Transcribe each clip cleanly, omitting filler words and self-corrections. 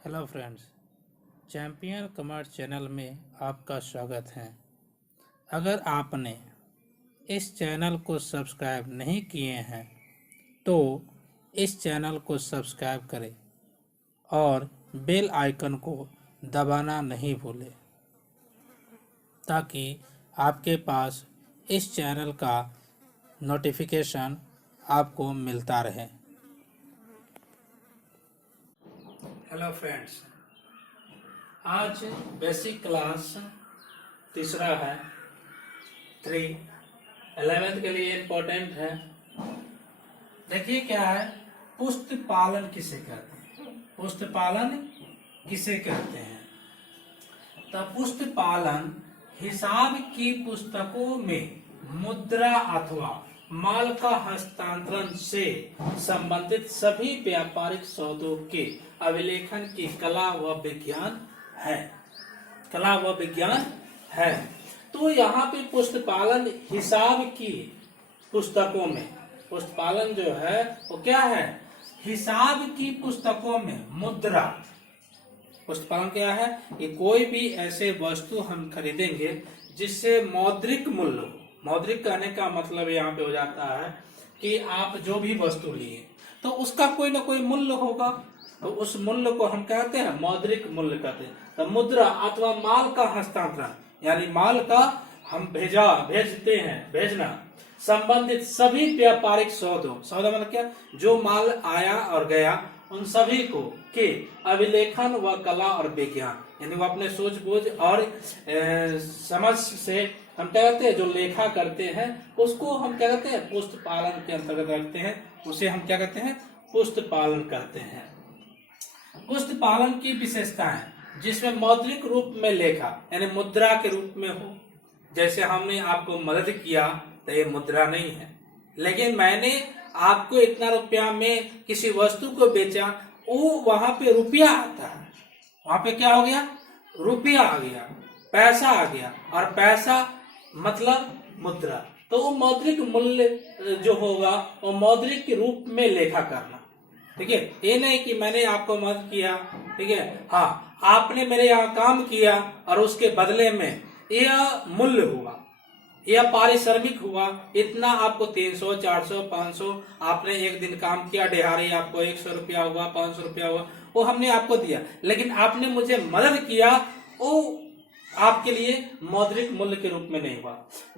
Hello friends, champion commerce channel में आपका स्वागत है। अगर आपने इस चैनल को सब्सक्राइब नहीं किए हैं तो इस चैनल को सब्सक्राइब करें और बेल आइकन को दबाना नहीं भूलें ताकि आपके पास इस चैनल का नोटिफिकेशन आपको मिलता रहे। हेलो फ्रेंड्स, आज बेसिक क्लास तीसरा है 11th के लिए इम्पोर्टेंट है। देखिए क्या है, पुष्ट पालन किसे कहते हैं। पुष्ट पालन किसे कहते हैं? तो पुष्ट पालन हिसाब की पुस्तकों में मुद्रा अथवा माल का हस्तांतरण से संबंधित सभी व्यापारिक सौदों के अभिलेखन की कला व विज्ञान है। कला व विज्ञान है। तो यहाँ पे पुस्तपालन हिसाब की पुस्तकों में, पुस्तपालन जो है वो क्या है? हिसाब की पुस्तकों में मुद्रा। पुस्तपालन क्या है? ये कोई भी ऐसे वस्तु हम खरीदेंगे जिससे मौद्रिक मूल्य हो। मौद्रिक कहने का मतलब यहाँ पे हो जाता है कि आप जो भी वस्तु लिए तो उसका कोई ना कोई मूल्य होगा, तो उस मूल्य को हम कहते हैं मौद्रिक मूल्य कहते हैं। तो मुद्रा अथवा माल का हस्तांतरण यानी माल का हम भेजते हैं, भेजना संबंधित सभी व्यापारिक सौदों, सौदा मतलब क्या? जो माल आया और गया उन सभी को के अभिलेखन व कला और विज्ञान, यानी वो अपने सूझबूझ और समझ से हम क्या कहते हैं, जो लेखा करते हैं उसको हम क्या कहते हैं? पुष्ट पालन के अंतर्गत रखते हैं। उसे हम क्या कहते हैं? पुष्ट पालन करते हैं। पुष्ट पालन की विशेषताएं जिसमें मौद्रिक रूप में लेखा यानी मुद्रा के रूप में हो। जैसे हमने आपको मदद किया तो ये मुद्रा नहीं है, लेकिन मैंने आपको इतना रुपया में किसी वस्तु को बेचा, वो वहां पे रुपया आता है। वहां पे क्या हो गया? रुपया आ गया, पैसा आ गया, और पैसा मतलब मुद्रा। तो वो मौद्रिक मूल्य जो होगा वो मौद्रिक के रूप में लेखा करना। ठीक है, ये नहीं कि मैंने आपको मदद किया, ठीक है, हाँ आपने मेरे यहाँ काम किया और उसके बदले में यह मूल्य हुआ, यह पारिश्रमिक हुआ, इतना आपको 300, 400, 500, आपने एक दिन काम किया दिहाड़ी, आपको 100 रुपया हुआ, 500 रुपया हुआ, वो हमने आपको दिया। लेकिन आपने मुझे मदद किया, वो आपके लिए मौद्रिक मूल्य के रूप में नहीं हुआ।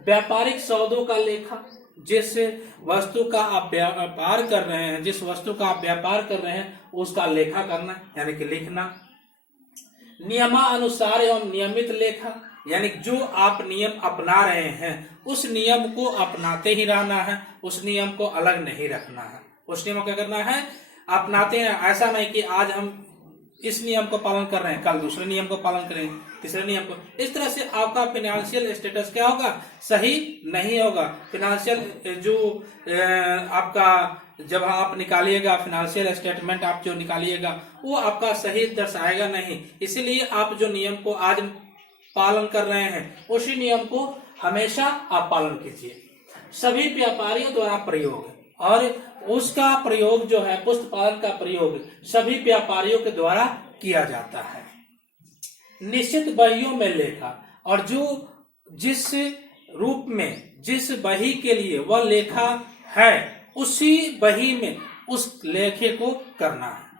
व्यापारिक सौदों का लेखा, जिस वस्तु का आप व्यापार कर रहे हैं, जिस वस्तु का आप व्यापार कर रहे हैं उसका लेखा करना यानी कि लिखना। नियमानुसार एवं नियमित लेखा, यानी जो आप नियम अपना रहे हैं उस नियम को अपनाते ही रहना है, उस नियम को अलग नहीं रखना है। उस नियम को क्या करना है? अपनाते हैं। ऐसा नहीं कि आज हम इस नियम को पालन कर रहे हैं, कल दूसरे नियम को पालन करेंगे, तीसरे नियम को। इस तरह से आपका फाइनेंशियल स्टेटस क्या होगा? सही नहीं होगा। फाइनेंशियल जो आपका जब आप निकालिएगा फाइनेंशियल स्टेटमेंट, आप जो निकालिएगा वो आपका सही दर्शाएगा नहीं। इसीलिए आप जो नियम को आज पालन कर रहे हैं उसी नियम को हमेशा आप पालन कीजिए। सभी व्यापारियों द्वारा प्रयोग, और उसका प्रयोग जो है पुष्ट पालन का प्रयोग सभी व्यापारियों के द्वारा किया जाता है। निश्चित बहियों में लेखा, और जो जिस रूप में जिस बही के लिए वह लेखा है उसी बही में उस लेखे को करना है,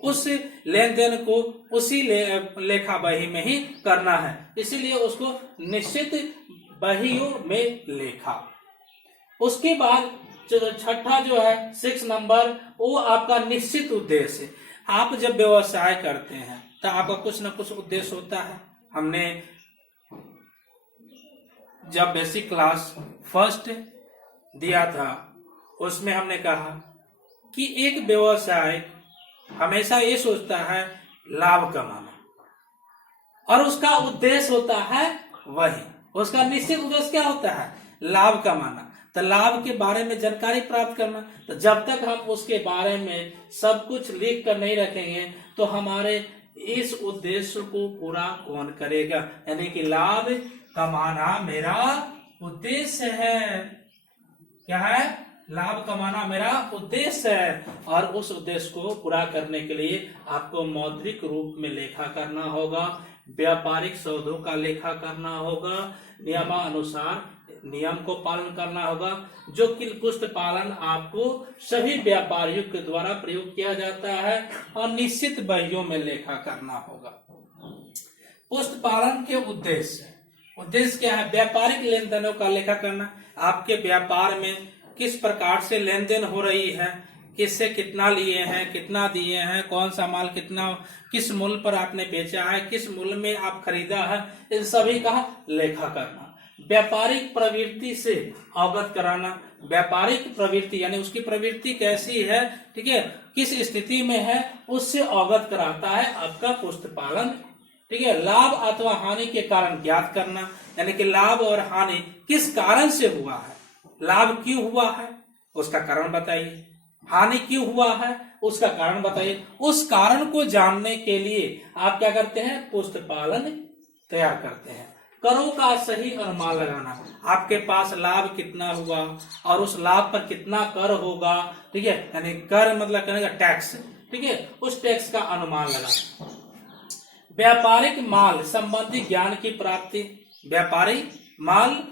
उस लेन देन को उसी लेखा बही में ही करना है। इसीलिए उसको निश्चित बहियों में लेखा। उसके बाद छठा जो है 6 नंबर, वो आपका निश्चित उद्देश्य। आप जब व्यवसाय करते हैं तो आपका कुछ ना कुछ उद्देश्य होता है। हमने जब बेसिक क्लास फर्स्ट दिया था उसमें हमने कहा कि एक व्यवसाय हमेशा ये सोचता है लाभ कमाना, और उसका उद्देश्य होता है वही, उसका निश्चित उद्देश्य क्या होता है? लाभ कमाना। तो लाभ के बारे में जानकारी प्राप्त करना। तो जब तक हम उसके बारे में सब कुछ लिख कर नहीं रखेंगे तो हमारे इस उद्देश्य को पूरा कौन करेगा? यानी कि लाभ कमाना मेरा उद्देश्य है। क्या है? लाभ कमाना मेरा उद्देश्य है, और उस उद्देश्य को पूरा करने के लिए आपको मौद्रिक रूप में लेखा करना होगा, व्यापारिक सौदों का लेखा करना होगा, नियमानुसार नियम को पालन करना होगा, जो कि पुस्त पालन आपको सभी व्यापारियों के द्वारा प्रयोग किया जाता है, और निश्चित बहियों में लेखा करना होगा। पुस्त पालन के उद्देश्य क्या है? व्यापारिक लेन देनों का लेखा करना। आपके व्यापार में किस प्रकार से लेन देन हो रही है, किससे कितना लिए हैं, कितना दिए हैं, कौन सा माल कितना किस मूल्य पर आपने बेचा है, किस मूल्य में आप खरीदा है, इन सभी का लेखा करना। व्यापारिक प्रवृत्ति से अवगत कराना। व्यापारिक प्रवृत्ति यानी उसकी प्रवृत्ति कैसी है, ठीक है, किस स्थिति में है, उससे अवगत कराता है आपका पुस्त पालन। ठीक है। लाभ अथवा हानि के कारण ज्ञात करना, यानी कि लाभ और हानि किस कारण से हुआ है, लाभ क्यों हुआ है उसका कारण बताइए, हानि क्यों हुआ है उसका कारण बताइए। उस कारण को जानने के लिए आप क्या करते हैं? पुस्त पालन तैयार करते हैं। करों का सही अनुमान लगाना। आपके पास लाभ कितना हुआ और उस लाभ पर कितना कर होगा, ठीक है, यानी कर मतलब कहने का टैक्स, ठीक है, उस टैक्स का अनुमान लगाना। व्यापारिक माल संबंधी ज्ञान की प्राप्ति। व्यापारिक माल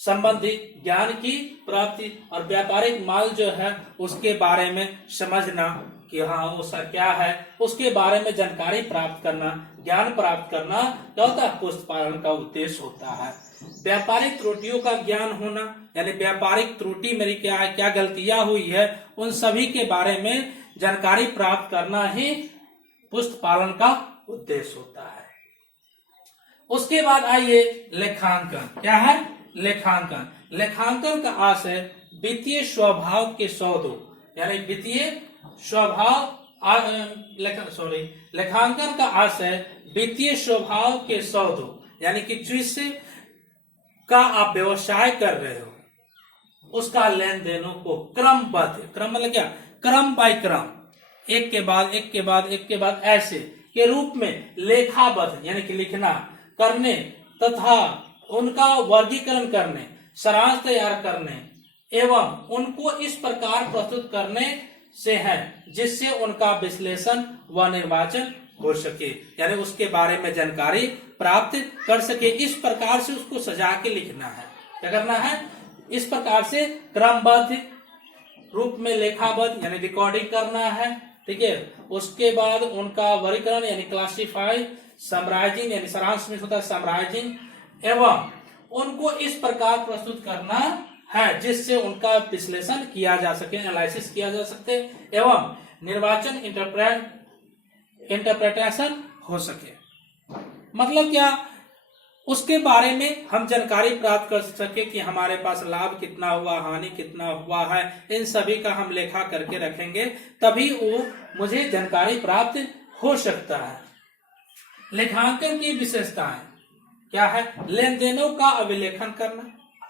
संबंधी ज्ञान की प्राप्ति, और व्यापारिक माल जो है उसके बारे में समझना कि हाँ उसका क्या है, उसके बारे में जानकारी प्राप्त करना, ज्ञान प्राप्त करना क्या होता है? पुस्त पालन का उद्देश्य होता है। व्यापारिक त्रुटियों का ज्ञान होना, यानी व्यापारिक त्रुटि मेरी क्या है, क्या गलतियां हुई है, उन सभी के बारे में जानकारी प्राप्त करना ही पुस्त पालन का उद्देश्य होता है। उसके बाद आइए लेखांकन। क्या है? लेखांकन। लेखांकन का आशय वित्तीय स्वभाव के सौदों, यानी वित्तीय स्वभाव लेखांकन का आशय वित्तीय स्वभाव के सौदों, यानी कि जिससे का आप व्यवसाय कर रहे हो उसका लेन देनों को क्रमबद्ध, क्रम मतलब क्या? क्रम बाय क्रम, एक के बाद एक के बाद एक के बाद ऐसे के रूप में लेखाबद्ध यानी कि लिखना, करने तथा उनका वर्गीकरण करने, सारांश तैयार करने एवं उनको इस प्रकार प्रस्तुत करने से है जिससे उनका विश्लेषण व निर्वाचन हो सके, यानी उसके बारे में जानकारी प्राप्त कर सके। इस प्रकार से उसको सजा के लिखना है। क्या करना है? इस प्रकार से क्रमबद्ध रूप में लेखाबद्ध यानी रिकॉर्डिंग करना है, ठीक है। उसके बाद उनका वर्गीकरण यानी क्लासिफाई, समराइजिंग यानी सारांश में होता है समराइजिंग, एवं उनको इस प्रकार प्रस्तुत करना है जिससे उनका विश्लेषण किया जा सके, एनालिसिस किया जा सके एवं निर्वाचन इंटरप्रिटेशन हो सके। मतलब क्या? उसके बारे में हम जानकारी प्राप्त कर सके कि हमारे पास लाभ कितना हुआ, हानि कितना हुआ है, इन सभी का हम लेखा करके रखेंगे, तभी वो मुझे जानकारी प्राप्त हो सकता है। लेखांकन की विशेषताएं क्या है? लेन देनों का अभिलेखन करना।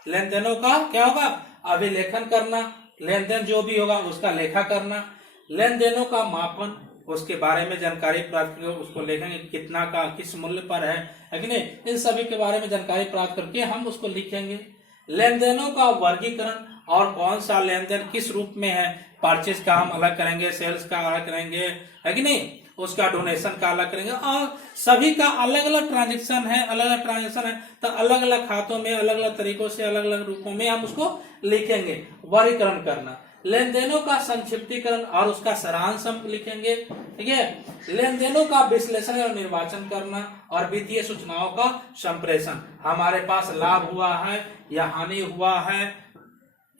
लेन देनों का क्या होगा? अभिलेखन करना। लेन देन जो भी होगा उसका लेखा करना। लेन देनों का मापन, उसके बारे में जानकारी प्राप्त करके उसको लिखेंगे, कितना का किस मूल्य पर है कि नहीं, इन सभी के बारे में जानकारी प्राप्त करके हम उसको लिखेंगे। लेन देनों का वर्गीकरण, और कौन सा लेन देन किस रूप में है, परचेज का हम अलग करेंगे, सेल्स का अलग करेंगे, है कि नहीं, उसका डोनेशन का अलग करेंगे, और सभी का अलग अलग ट्रांजेक्शन है, अलग अलग ट्रांजेक्शन है, तो अलग अलग खातों में अलग अलग तरीकों से अलग अलग रूपों में हम उसको लिखेंगे। वर्गीकरण करना, लेन देनों का संक्षिप्तीकरण और उसका सारांश हम लिखेंगे, ठीक है। लेन देनों का विश्लेषण और निर्वाचन करना, और वित्तीय सूचनाओं का संप्रेषण, हमारे पास लाभ हुआ है या हानि हुआ है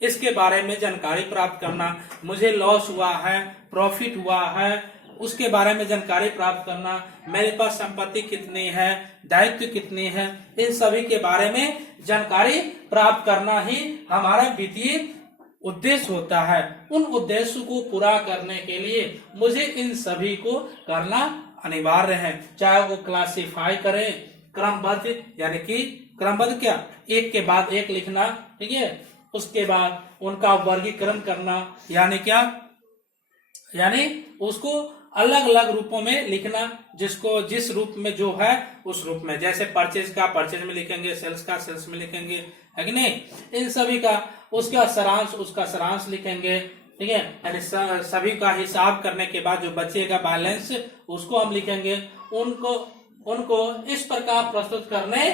इसके बारे में जानकारी प्राप्त करना, मुझे लॉस हुआ है, प्रॉफिट हुआ है, उसके बारे में जानकारी प्राप्त करना, मेरे पास संपत्ति कितनी है, दायित्व कितनी है, इन सभी के बारे में जानकारी प्राप्त करना ही हमारा वित्तीय उद्देश्य होता है। उन उद्देश्य को पूरा करने के लिए मुझे इन सभी को करना अनिवार्य है, चाहे वो क्लासिफाई करें, क्रमबद्ध यानी कि क्रमबद्ध क्या, एक के बाद एक लिखना, ठीक है, उसके बाद उनका वर्गीकरण करना, यानी क्या, यानी उसको अलग अलग रूपों में लिखना, जिसको जिस रूप में जो है उस रूप में, जैसे परचेज का परचेज में लिखेंगे, सेल्स का सेल्स में लिखेंगे, है कि नहीं। इन सभी का उसका सारांश लिखेंगे, ठीक है। यानी सभी का हिसाब करने के बाद जो बचेगा बैलेंस उसको हम लिखेंगे। उनको इस प्रकार प्रस्तुत करने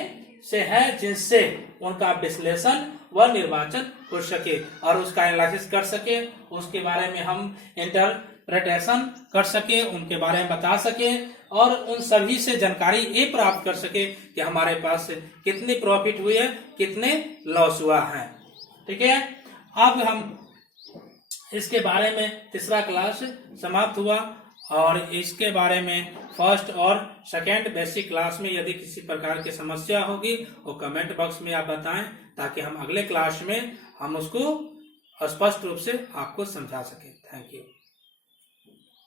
से है जिससे उनका विश्लेषण व निर्वाचन हो सके और उसका एनालिसिस कर सके, उसके बारे में हम इंटरप्रिटेशन कर सके, उनके बारे में बता सके और उन सभी से जानकारी ये प्राप्त कर सके कि हमारे पास कितनी प्रॉफिट हुई है, कितने लॉस हुआ है, ठीक है। अब हम इसके बारे में तीसरा क्लास समाप्त हुआ और इसके बारे में फर्स्ट और सेकेंड बेसिक क्लास में यदि किसी प्रकार की समस्या होगी वो कमेंट बॉक्स में आप बताएं, ताकि हम अगले क्लास में हम उसको स्पष्ट रूप से आपको समझा सकें। Thank you.